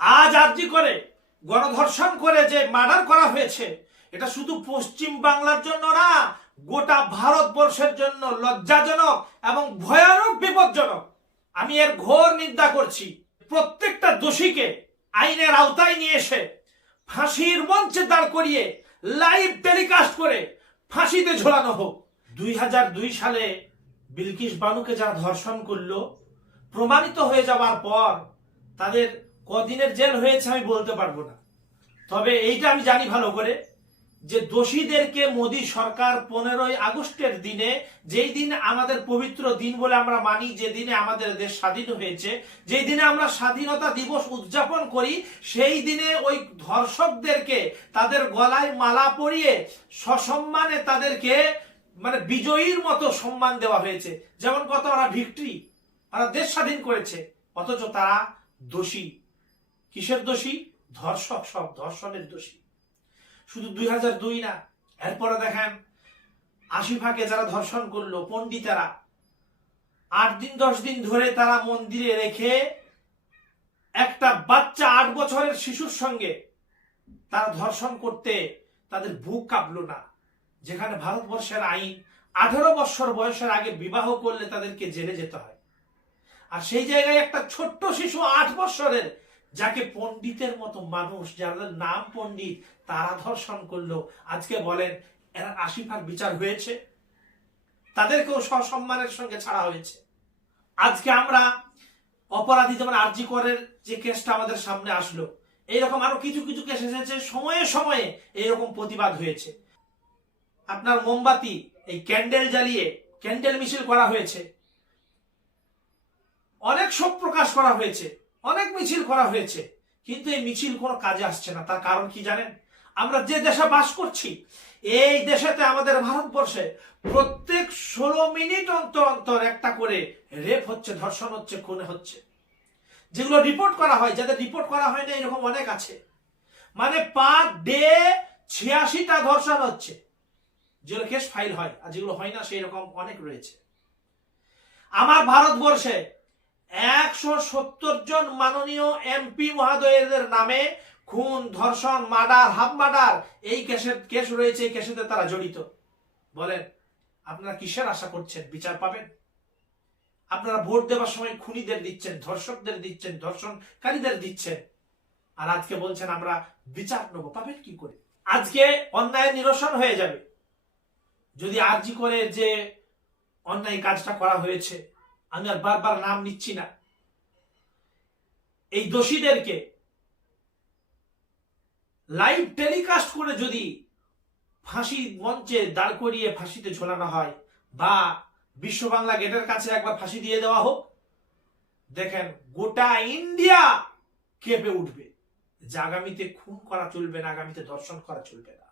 আজ আরজি করে গণধর্ষণ করে যে মার্ডার করা হয়েছে, এটা শুধু পশ্চিম বাংলার জন্য না, গোটা ভারতবর্ষের জন্য লজ্জাজনক এবং ভয়ানক বিপজ্জনক। আমি এর ঘোর নিন্দা করছি। প্রত্যেকটা দোষীকে আইনের আওতায় নিয়ে এসে ফাঁসির মঞ্চে দাঁড় করিয়ে লাইভ টেলিকাস্ট করে ফাঁসিতে ঝোলানো হোক। 2002 সালে বিলকিস বানুকে যারা ধর্ষণ করলো, প্রমাণিত হয়ে যাওয়ার পর তাদের কদিনের জেল হয়েছে আমি বলতে পারবো না, তবে এইটা আমি জানি ভালো করে যে দোষীদেরকে মোদী সরকার 15ই আগস্টের দিনে, যেই দিন আমাদের পবিত্র দিন বলে আমরা মানি, যে দিনে আমাদের দেশ স্বাধীন হয়েছে, যেই দিনে আমরা স্বাধীনতা দিবস উদযাপন করি, সেই দিনে ওই ধর্ষকদেরকে তাদের গলায় মালা পরিয়ে সসম্মানে তাদেরকে মানে বিজয়ীর মতো সম্মান দেওয়া হয়েছে, যেমন কত ওরা ভিক্টরি, ওরা দেশ স্বাধীন করেছে, অথচ তারা দোষী। কিসের দোষী? ধর্ষক, সব ধর্ষণের দোষী। শুধু 2002 না, এরপরে দেখেন আসিফাকে যারা ধর্ষণ করলো, পণ্ডিতেরা 8 দিন 10 দিন ধরে তারা মন্দিরে রেখে একটা বাচ্চা 8 বছরের শিশুর সঙ্গে তারা ধর্ষণ করতে তাদের বুক কাঁপলো না, যেখানে ভারতবর্ষের আইন 18 বছর বয়সের আগে বিবাহ করলে তাদেরকে জেলে যেতে হয়। আর সেই জায়গায় একটা ছোট্ট শিশু 8 বছরের, যাকে পণ্ডিতের মতো মানুষ, যাদের নাম পণ্ডিত, তারা ধর্ষণ করলো। আজকে বলেন এরা আসিফার বিচার হয়েছে? তাদেরকেও সসম্মানের সঙ্গে ছাড়া হয়েছে। আজকে আমরা অপরাধী যেমন আরজি করের যে কেসটা আমাদের সামনে আসলো, এইরকম আরো কিছু কিছু কেস এসেছে, সময়ে সময়ে এইরকম প্রতিবাদ হয়েছে। আপনার মোমবাতি, এই ক্যান্ডেল জ্বালিয়ে ক্যান্ডেল মিছিল করা হয়েছে, অনেক শোক প্রকাশ করা হয়েছে, অনেক মিছিল করা হয়েছে, কিন্তু এই মিছিল কোনো কাজে আসছে না। তার কারণ কি জানেন? আমরা যে দেশে বাস করছি, এই দেশেতে আমাদের ভারতবর্ষে প্রত্যেক 16 মিনিট অন্তর অন্তর একটা করে রেপ হচ্ছে, ধর্ষণ হচ্ছে, খুন হচ্ছে, যেগুলো রিপোর্ট করা হয়। যাদের রিপোর্ট করা হয় না এরকম অনেক আছে। মানে পার ডে 86টা ধর্ষণ হচ্ছে, যেগুলো কেস ফাইল হয়, আর যেগুলো হয় না সেই রকম অনেক রয়েছে। আমার ভারতবর্ষে 170 জন মাননীয় এমপি মহোদয়দের নামে খুন, ধর্ষণ, মার্ডার, হাফ মার্ডার এই কেস রয়েছে। এই কেসেতে তারা জড়িত। বলেন আপনারা কিসের আশা করছেন বিচার পাবেন? আপনারা ভোট দেওয়ার সময় খুনিদের দিচ্ছেন, ধর্ষকদের দিচ্ছেন, ধর্ষণকারীদের দিচ্ছেন, আর আজকে বলছেন আমরা বিচার নেব। পাবেন কি করে? আজকে অন্যায় নিরসন হয়ে যাবে যদি আরজি করে যে অন্যায় কাজটা করা হয়েছে, আমি আর বারবার নাম নিচ্ছি না, এই দোষীদেরকে লাইভ টেলিকাস্ট করে যদি ফাঁসি মঞ্চে দাঁড় করিয়ে ফাঁসিতে ঝোলানো হয়, বা বিশ্ব বাংলা গেটের কাছে একবার ফাঁসি দিয়ে দেওয়া হোক, দেখেন গোটা ইন্ডিয়া কেঁপে উঠবে যে আগামীতে খুন করা চলবে না, আগামীতে ধর্ষণ করা চলবে না।